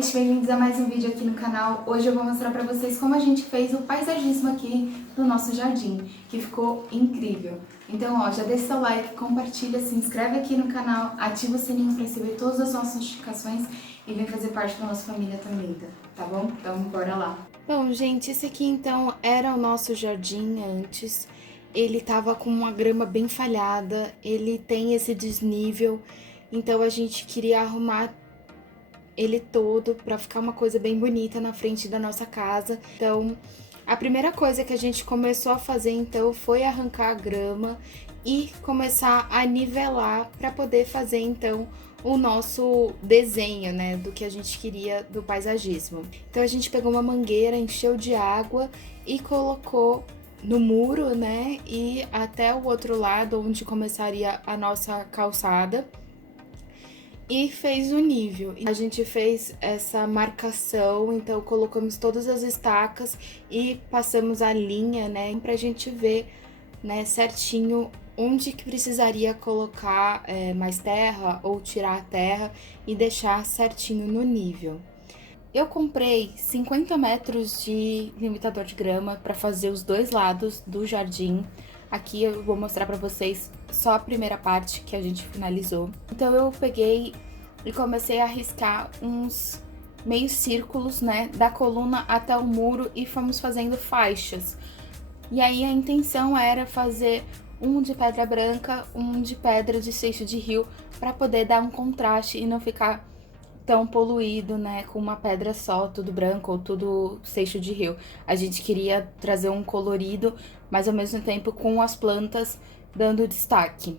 gente, bem-vindos a mais um vídeo aqui no canal. Hoje eu vou mostrar pra vocês como a gente fez o paisagismo aqui do nosso jardim, que ficou incrível. Então, ó, já deixa seu like, compartilha, se inscreve aqui no canal, ativa o sininho pra receber todas as nossas notificações e vem fazer parte da nossa família também, tá bom? Então, bora lá. Bom, gente, esse aqui então era o nosso jardim antes. Ele tava com uma grama bem falhada, ele tem esse desnível, então a gente queria arrumar ele todo para ficar uma coisa bem bonita na frente da nossa casa. Então, a primeira coisa que a gente começou a fazer então foi arrancar a grama e começar a nivelar para poder fazer então o nosso desenho, né, do que a gente queria do paisagismo. Então a gente pegou uma mangueira, encheu de água e colocou no muro, né, e até o outro lado onde começaria a nossa calçada. E fez o nível. A gente fez essa marcação, então colocamos todas as estacas e passamos a linha, né, pra gente ver, né, certinho onde que precisaria colocar mais terra ou tirar a terra e deixar certinho no nível. Eu comprei 50 metros de limitador de grama para fazer os dois lados do jardim. Aqui eu vou mostrar para vocês só a primeira parte que a gente finalizou. Então eu peguei e comecei a riscar uns meios círculos, né, da coluna até o muro e fomos fazendo faixas. E aí a intenção era fazer um de pedra branca, um de pedra de seixo de rio, para poder dar um contraste e não ficar tão poluído, né, com uma pedra só, tudo branco ou tudo seixo de rio. A gente queria trazer um colorido, mas ao mesmo tempo com as plantas dando destaque.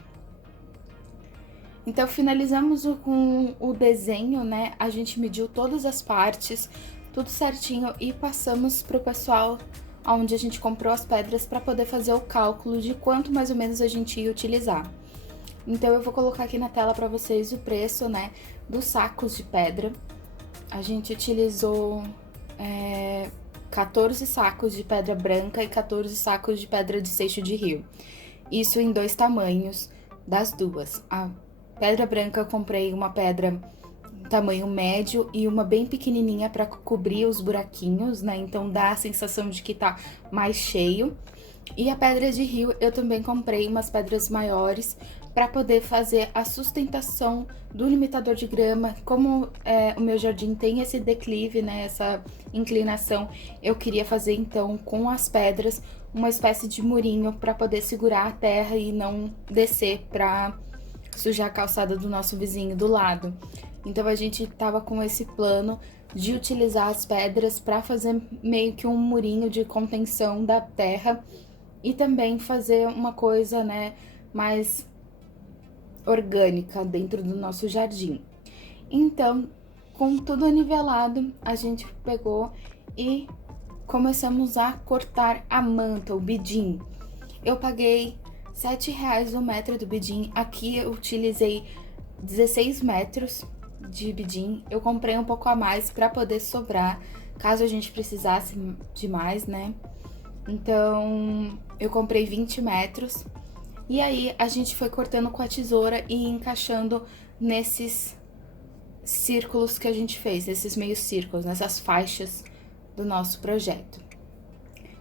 Então finalizamos com o desenho, né, a gente mediu todas as partes, tudo certinho e passamos pro pessoal onde a gente comprou as pedras para poder fazer o cálculo de quanto mais ou menos a gente ia utilizar. Então eu vou colocar aqui na tela para vocês o preço, né, dos sacos de pedra. A gente utilizou 14 sacos de pedra branca e 14 sacos de pedra de seixo de rio. Isso em dois tamanhos das duas. A pedra branca eu comprei uma pedra tamanho médio e uma bem pequenininha para cobrir os buraquinhos, né? Então dá a sensação de que tá mais cheio. E a pedra de rio eu também comprei umas pedras maiores para poder fazer a sustentação do limitador de grama. Como o meu jardim tem esse declive, né, essa inclinação, eu queria fazer então com as pedras uma espécie de murinho para poder segurar a terra e não descer para sujar a calçada do nosso vizinho do lado. Então a gente tava com esse plano de utilizar as pedras para fazer meio que um murinho de contenção da terra e também fazer uma coisa, né, mais orgânica dentro do nosso jardim. Então, com tudo nivelado, a gente pegou e começamos a cortar a manta, o bidim. Eu paguei R$7 o metro do bidim. Aqui eu utilizei 16 metros de bidim. Eu comprei um pouco a mais para poder sobrar, caso a gente precisasse de mais, né? Então, eu comprei 20 metros. E aí, a gente foi cortando com a tesoura e encaixando nesses círculos que a gente fez, esses meios círculos, nessas faixas do nosso projeto.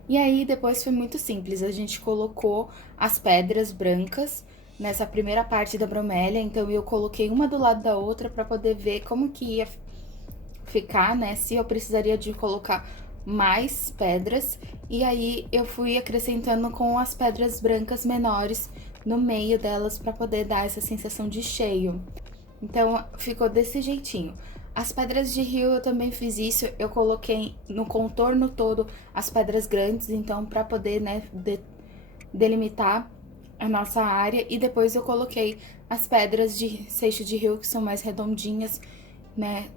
E aí, depois foi muito simples, a gente colocou as pedras brancas nessa primeira parte da bromélia, então eu coloquei uma do lado da outra para poder ver como que ia ficar, né, se eu precisaria de colocar mais pedras, e aí eu fui acrescentando com as pedras brancas menores no meio delas para poder dar essa sensação de cheio. Então ficou desse jeitinho. As pedras de rio eu também fiz isso, eu coloquei no contorno todo as pedras grandes, então para poder, né, delimitar a nossa área, e depois eu coloquei as pedras de seixo de rio que são mais redondinhas, né,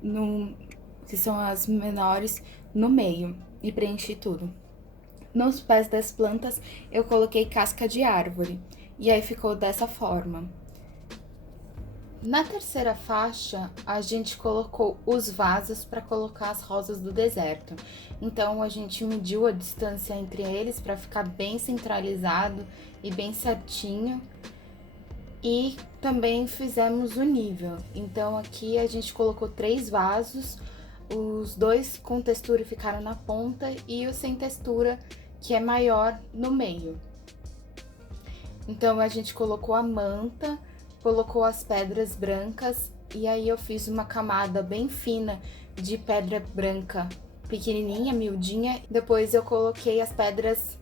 que são as menores, no meio, e preenchi tudo. Nos pés das plantas eu coloquei casca de árvore, e aí ficou dessa forma. Na terceira faixa, a gente colocou os vasos para colocar as rosas do deserto. Então, a gente mediu a distância entre eles para ficar bem centralizado e bem certinho. E também fizemos o nível. Então, aqui a gente colocou 3 vasos. os dois com textura ficaram na ponta e o sem textura, que é maior, no meio. Então a gente colocou a manta, colocou as pedras brancas e aí eu fiz uma camada bem fina de pedra branca pequenininha, miudinha. Depois eu coloquei as pedras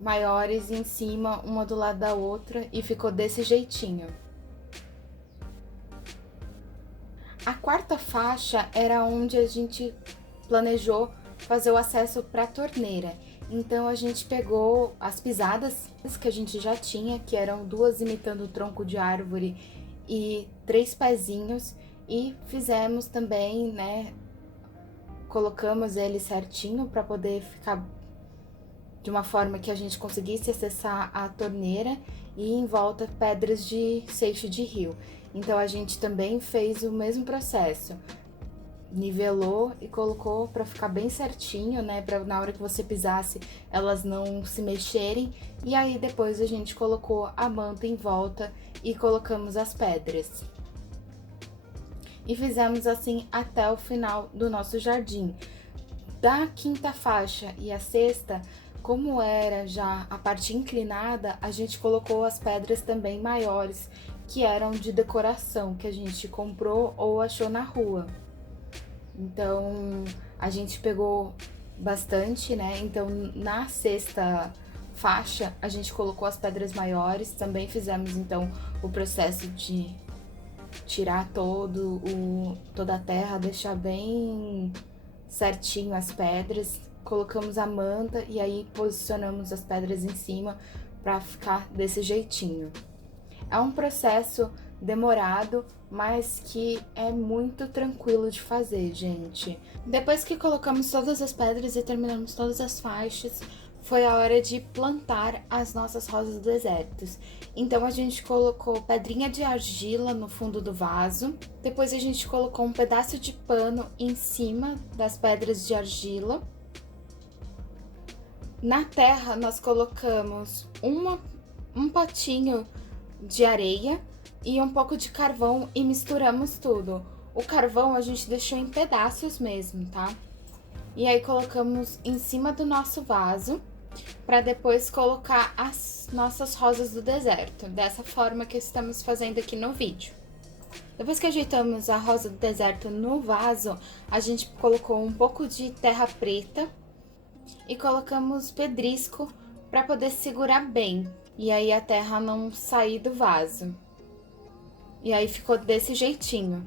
maiores em cima, uma do lado da outra, e ficou desse jeitinho. A quarta faixa era onde a gente planejou fazer o acesso para a torneira. Então a gente pegou as pisadas que a gente já tinha, que eram 2 imitando o tronco de árvore e 3 pezinhos, e fizemos também, né, colocamos ele certinho para poder ficar de uma forma que a gente conseguisse acessar a torneira, e em volta pedras de seixo de rio. Então a gente também fez o mesmo processo, nivelou e colocou para ficar bem certinho, né, para na hora que você pisasse elas não se mexerem. E aí depois a gente colocou a manta em volta e colocamos as pedras. E fizemos assim até o final do nosso jardim. Da quinta faixa e a sexta, como era já a parte inclinada, a gente colocou as pedras também maiores, que eram de decoração, que a gente comprou ou achou na rua. Então, a gente pegou bastante, né? Então, na sexta faixa, a gente colocou as pedras maiores. Também fizemos, então, o processo de tirar toda a terra, deixar bem certinho as pedras. Colocamos a manta e aí posicionamos as pedras em cima para ficar desse jeitinho. É um processo demorado, mas que é muito tranquilo de fazer, gente. Depois que colocamos todas as pedras e terminamos todas as faixas, foi a hora de plantar as nossas rosas do deserto. Então a gente colocou pedrinha de argila no fundo do vaso, depois a gente colocou um pedaço de pano em cima das pedras de argila. Na terra, nós colocamos um potinho de areia e um pouco de carvão e misturamos tudo. O carvão a gente deixou em pedaços mesmo, tá? E aí colocamos em cima do nosso vaso para depois colocar as nossas rosas do deserto, dessa forma que estamos fazendo aqui no vídeo. Depois que ajeitamos a rosa do deserto no vaso, a gente colocou um pouco de terra preta e colocamos pedrisco para poder segurar bem, e aí a terra não sair do vaso. E aí ficou desse jeitinho.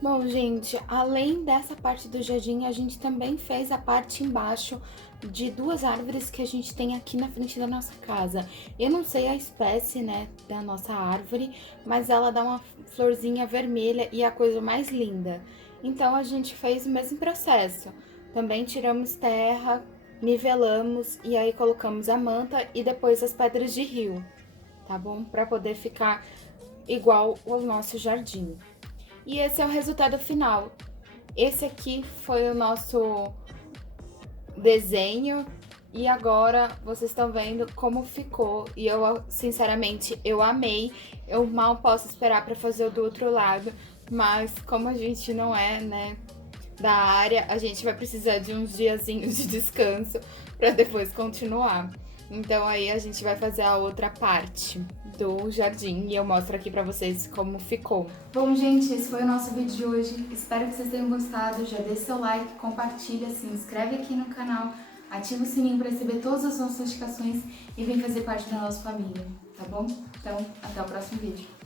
Bom, gente, além dessa parte do jardim, a gente também fez a parte embaixo de 2 árvores que a gente tem aqui na frente da nossa casa. Eu não sei a espécie, né, da nossa árvore, mas ela dá uma florzinha vermelha e é a coisa mais linda. Então a gente fez o mesmo processo. Também tiramos terra, nivelamos e aí colocamos a manta e depois as pedras de rio, tá bom? Para poder ficar igual ao nosso jardim. E esse é o resultado final. Esse aqui foi o nosso desenho e agora vocês estão vendo como ficou. E eu, sinceramente, eu amei. Eu mal posso esperar para fazer o do outro lado, mas como a gente não é, né, da área, a gente vai precisar de uns diazinhos de descanso para depois continuar. Então aí a gente vai fazer a outra parte do jardim e eu mostro aqui pra vocês como ficou. Bom, gente, esse foi o nosso vídeo de hoje. Espero que vocês tenham gostado. Já deixa seu like, compartilha, se inscreve aqui no canal, ativa o sininho para receber todas as nossas notificações e vem fazer parte da nossa família, tá bom? Então, até o próximo vídeo.